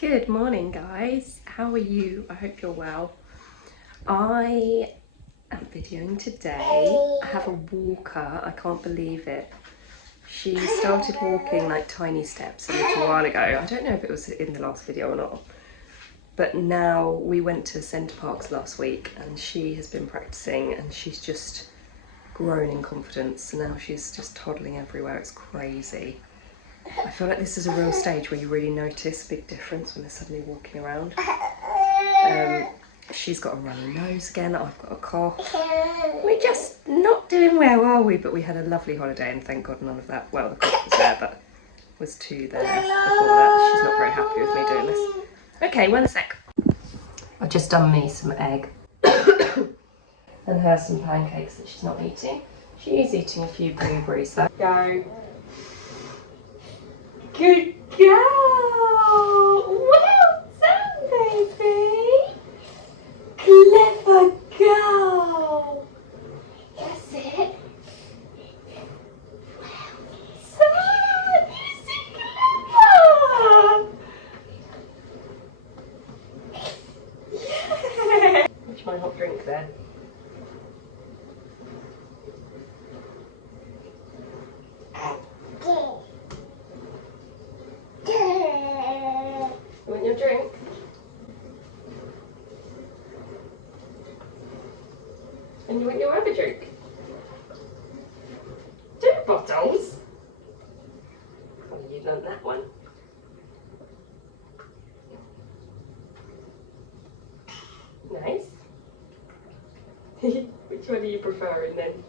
Good morning, guys. How are you? I hope you're well. I am videoing today. I have a walker. I can't believe it. She started walking like tiny steps a little while ago. I don't know if it was in the last video or not. But now we went to Center Parcs last week and she has been practicing and she's just grown in confidence. Now she's just toddling everywhere. It's crazy. I feel like this is a real stage where you really notice a big difference when they're suddenly walking around. She's got a runny nose again, I've got a cough. We're just not doing well, are we? But we had a lovely holiday and thank God none of that, well, the cough was there, but was too there before that. She's not very happy with me doing this. Okay, one sec. I've just done me some egg and her some pancakes that she's not eating. She is eating a few blueberries though. Go. Good girl! Well done, baby! Clever girl! That's it. Well done! You're so clever! Yeah! What's my hot drink then? You want your drink? And you want your other drink? 2 bottles? Oh, you want that one? Nice. Which one are you preferring then?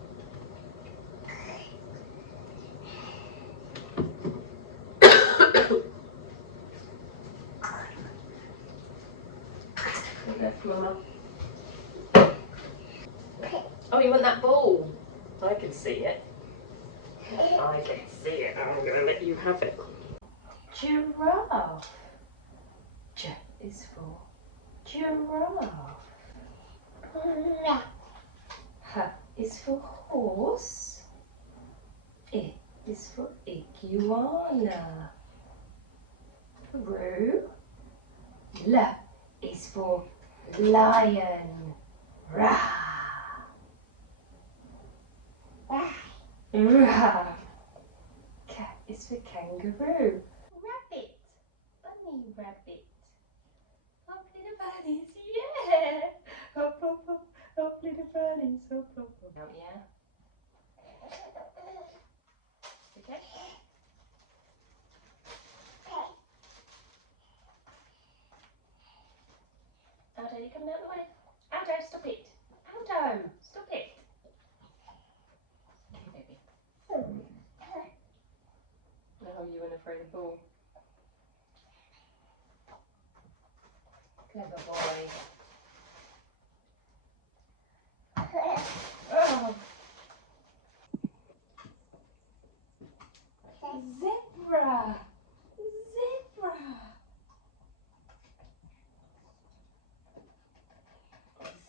Left, Mama. Oh, you want that ball? I can see it. I can see it. I'm going to let you have it. Giraffe. J is for giraffe. H is for horse. I is for iguana. Roo. L is for lion. Rah. Rah. K is for kangaroo. Rabbit. Bunny rabbit. Hop little bunnies, yeah! Hop, hop, hop, hop little bunnies, hop, hop, hop. Oh, yeah? Okay? Aldo, you're coming out the way. Aldo, stop it. Aldo, stop it. Okay, baby. Oh, you want to throw the ball? Clever boy. Oh. Zebra. Zebra.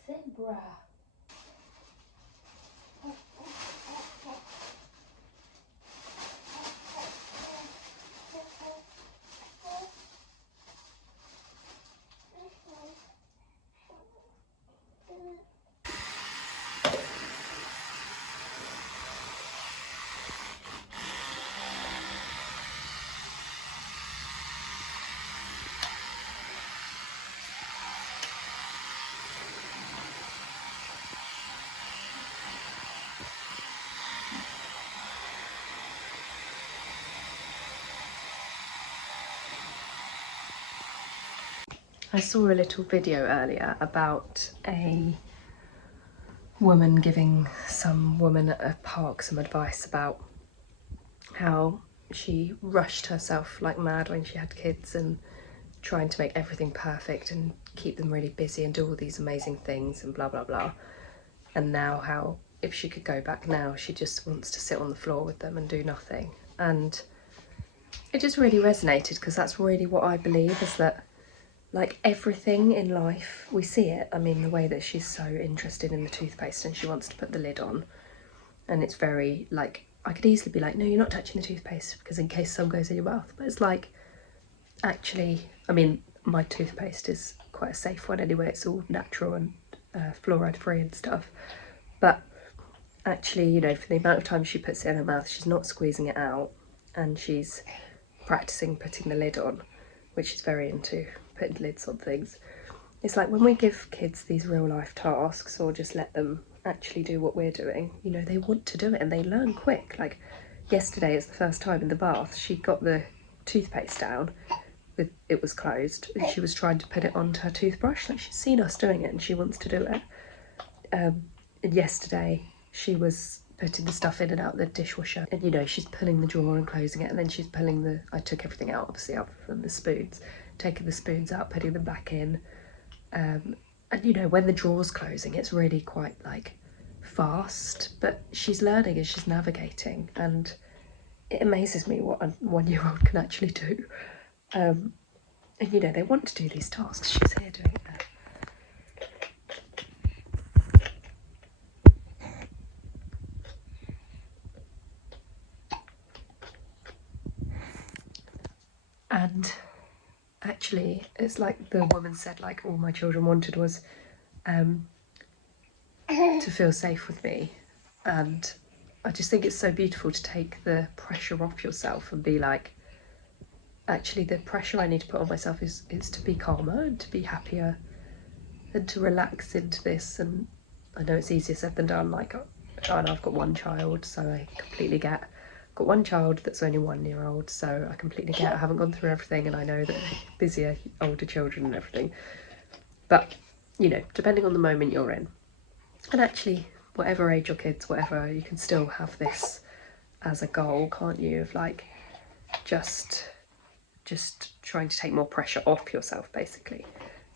Zebra. I saw a little video earlier about a woman giving some woman at a park some advice about how she rushed herself like mad when she had kids and trying to make everything perfect and keep them really busy and do all these amazing things and blah blah blah. And now how if she could go back now she just wants to sit on the floor with them and do nothing. And it just really resonated because that's really what I believe, is that like everything in life, we see it. I mean, the way that she's so interested in the toothpaste and she wants to put the lid on, and it's very like, I could easily be like, no, you're not touching the toothpaste because in case some goes in your mouth. But it's like, actually, I mean, my toothpaste is quite a safe one anyway. It's all natural and fluoride free and stuff. But actually, you know, for the amount of time she puts it in her mouth, she's not squeezing it out, and she's practicing putting the lid on, which she's very into, putting lids on things. It's like when we give kids these real life tasks or just let them actually do what we're doing, you know, they want to do it and they learn quick. Like yesterday, it's the first time in the bath, she got the toothpaste down, it was closed, and she was trying to put it onto her toothbrush. Like she's seen us doing it and she wants to do it. And yesterday she was putting the stuff in and out of the dishwasher, and you know, she's pulling the drawer and closing it, and then she's pulling the, I took everything out obviously other than the spoons, taking the spoons out, putting them back in. And you know, when the drawer's closing, it's really quite like fast, but she's learning and she's navigating, and it amazes me what a 1-year-old can actually do. And you know, they want to do these tasks. She's here doing it now. And actually, it's like the woman said, like, all my children wanted was to feel safe with me. And I just think it's so beautiful to take the pressure off yourself and be like, actually, the pressure I need to put on myself is to be calmer and to be happier and to relax into this. And I know it's easier said than done. Like, and I've got one child, so I completely get. Got one child that's only 1-year-old, so I completely get. I haven't gone through everything, and I know that busier, older children and everything. But you know, depending on the moment you're in, and actually, whatever age your kids, whatever, you can still have this as a goal, can't you? Of like, just trying to take more pressure off yourself, basically.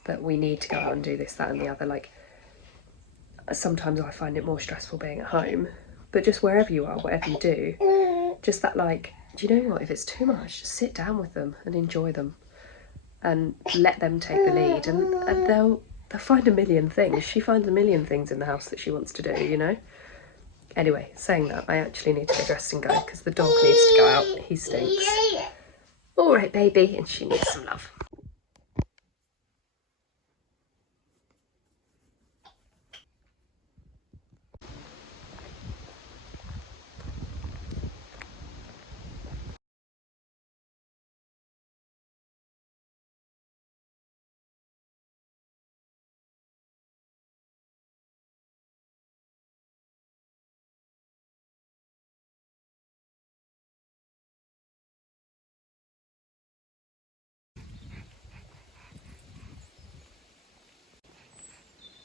That we need to go out and do this, that, and the other. Like, sometimes I find it more stressful being at home, but just wherever you are, whatever you do, just that, like, do you know what? If it's too much, just sit down with them and enjoy them, and let them take the lead, and they'll find a million things. She finds a million things in the house that she wants to do, you know. Anyway, saying that, I actually need to get dressed and go because the dog needs to go out. He stinks. All right, baby, and she needs some love.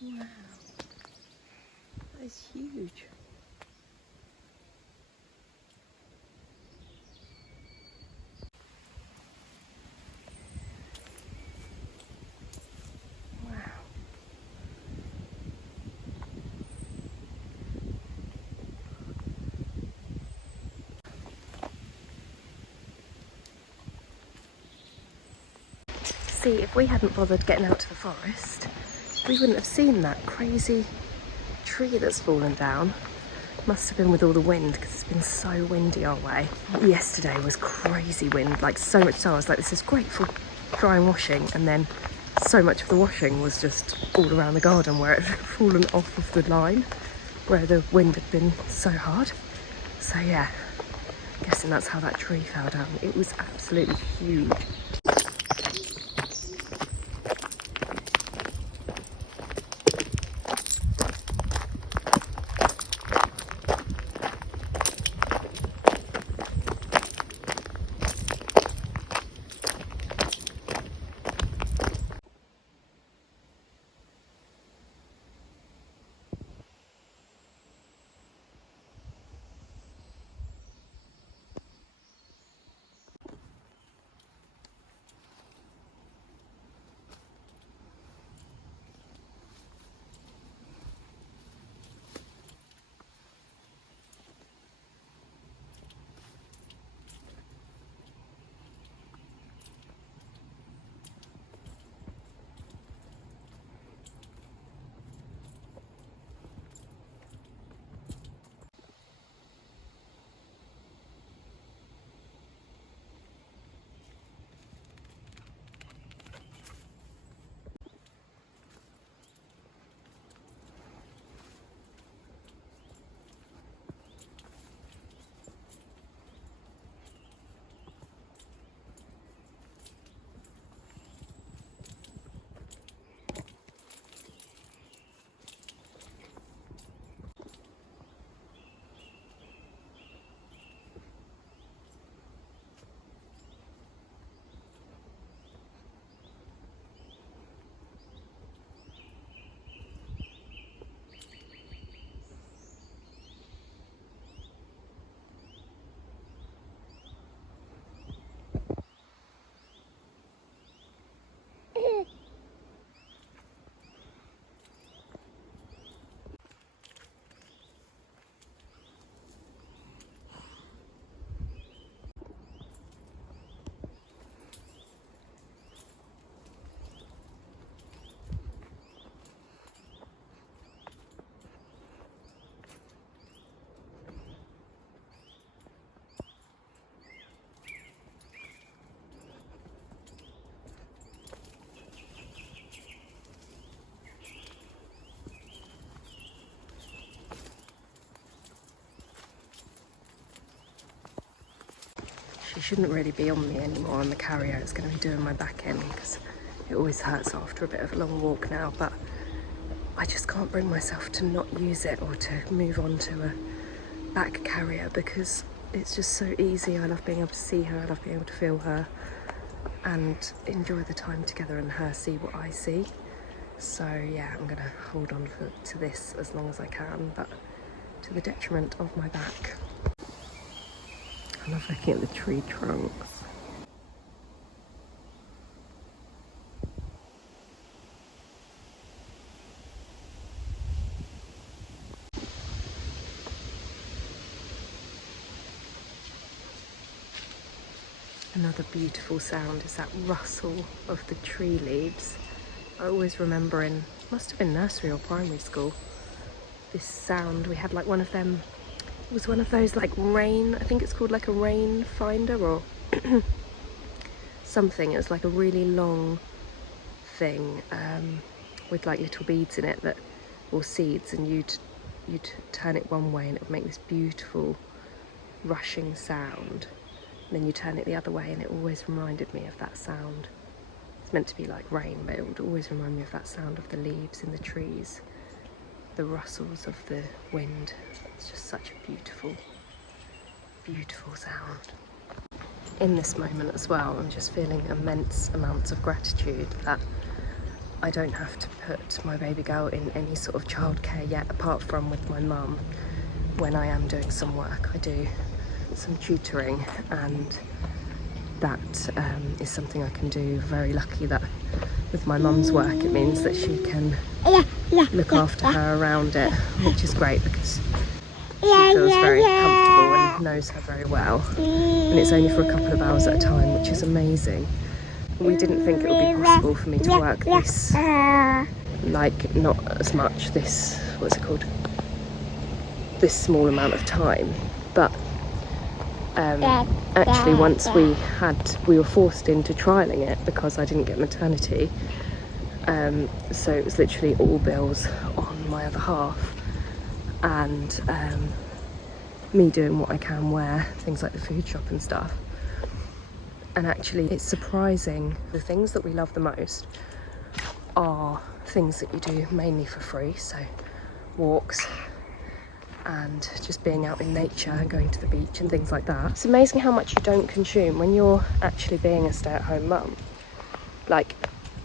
Wow, that is huge. Wow. See, if we hadn't bothered getting out to the forest, we wouldn't have seen that crazy tree that's fallen down. Must have been with all the wind because it's been so windy our way. Yesterday was crazy wind, like so much so I was like, this is great for drying washing, and then so much of the washing was just all around the garden where it had fallen off of the line where the wind had been so hard. So yeah, guessing that's how that tree fell down. It was absolutely huge. She shouldn't really be on me anymore on the carrier. It's going to be doing my back end because it always hurts after a bit of a long walk now, but I just can't bring myself to not use it or to move on to a back carrier because it's just so easy. I love being able to see her, I love being able to feel her and enjoy the time together and her see what I see. So yeah, I'm gonna hold on to this as long as I can, but to the detriment of my back. I love looking at the tree trunks. Another beautiful sound is that rustle of the tree leaves. I always remember must have been nursery or primary school, this sound. We had like one of them, it was one of those like rain, I think it's called like a rain finder or something. It was like a really long thing with like little beads in it that, or seeds, and you'd turn it one way and it would make this beautiful rushing sound. And then you turn it the other way and it always reminded me of that sound. It's meant to be like rain, but it would always remind me of that sound of the leaves in the trees, the rustles of the wind. It's just such a beautiful, beautiful sound. In this moment as well, I'm just feeling immense amounts of gratitude that I don't have to put my baby girl in any sort of childcare yet, apart from with my mum. When I am doing some work, I do some tutoring, and that is something I can do. Very lucky that with my mum's work it means that she can look after her around it, which is great because she feels very comfortable and knows her very well, and it's only for a couple of hours at a time, which is amazing. We didn't think it would be possible for me to work this, like not as much, this, what's it called, this small amount of time, but actually once we were forced into trialling it because I didn't get maternity, so it was literally all bills on my other half, and me doing what I can, wear things like the food shop and stuff. And actually it's surprising, the things that we love the most are things that you do mainly for free, so walks and just being out in nature and going to the beach and things like that. It's amazing how much you don't consume when you're actually being a stay-at-home mum. Like,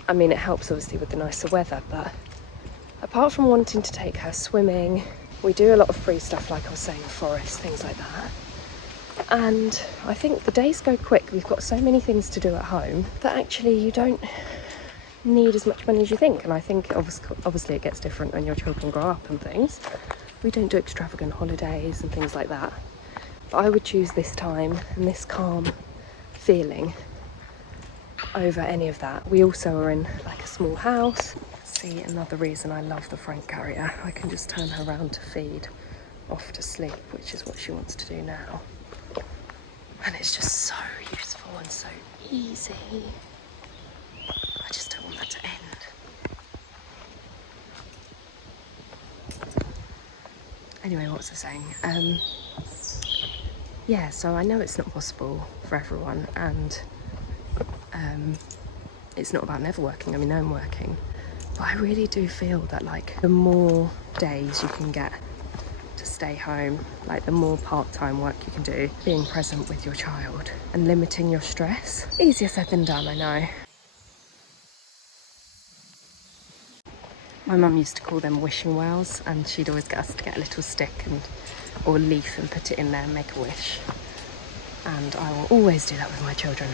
I mean, it helps obviously with the nicer weather, but apart from wanting to take her swimming, we do a lot of free stuff, like I was saying, the forest, things like that. And I think the days go quick. We've got so many things to do at home that actually you don't need as much money as you think. And I think obviously it gets different when your children grow up and things. We don't do extravagant holidays and things like that. But I would choose this time and this calm feeling over any of that. We also are in like a small house. See, another reason I love the Frank carrier. I can just turn her around to feed, off to sleep, which is what she wants to do now. And it's just so useful and so easy. I just don't want that to end. Anyway, what was I saying? Yeah, so I know it's not possible for everyone, and it's not about never working. I mean, I'm working, but I really do feel that like the more days you can get to stay home, like the more part-time work you can do, being present with your child and limiting your stress. Easier said than done, I know. My mum used to call them wishing wells, and she'd always get us to get a little stick or leaf and put it in there and make a wish. And I will always do that with my children.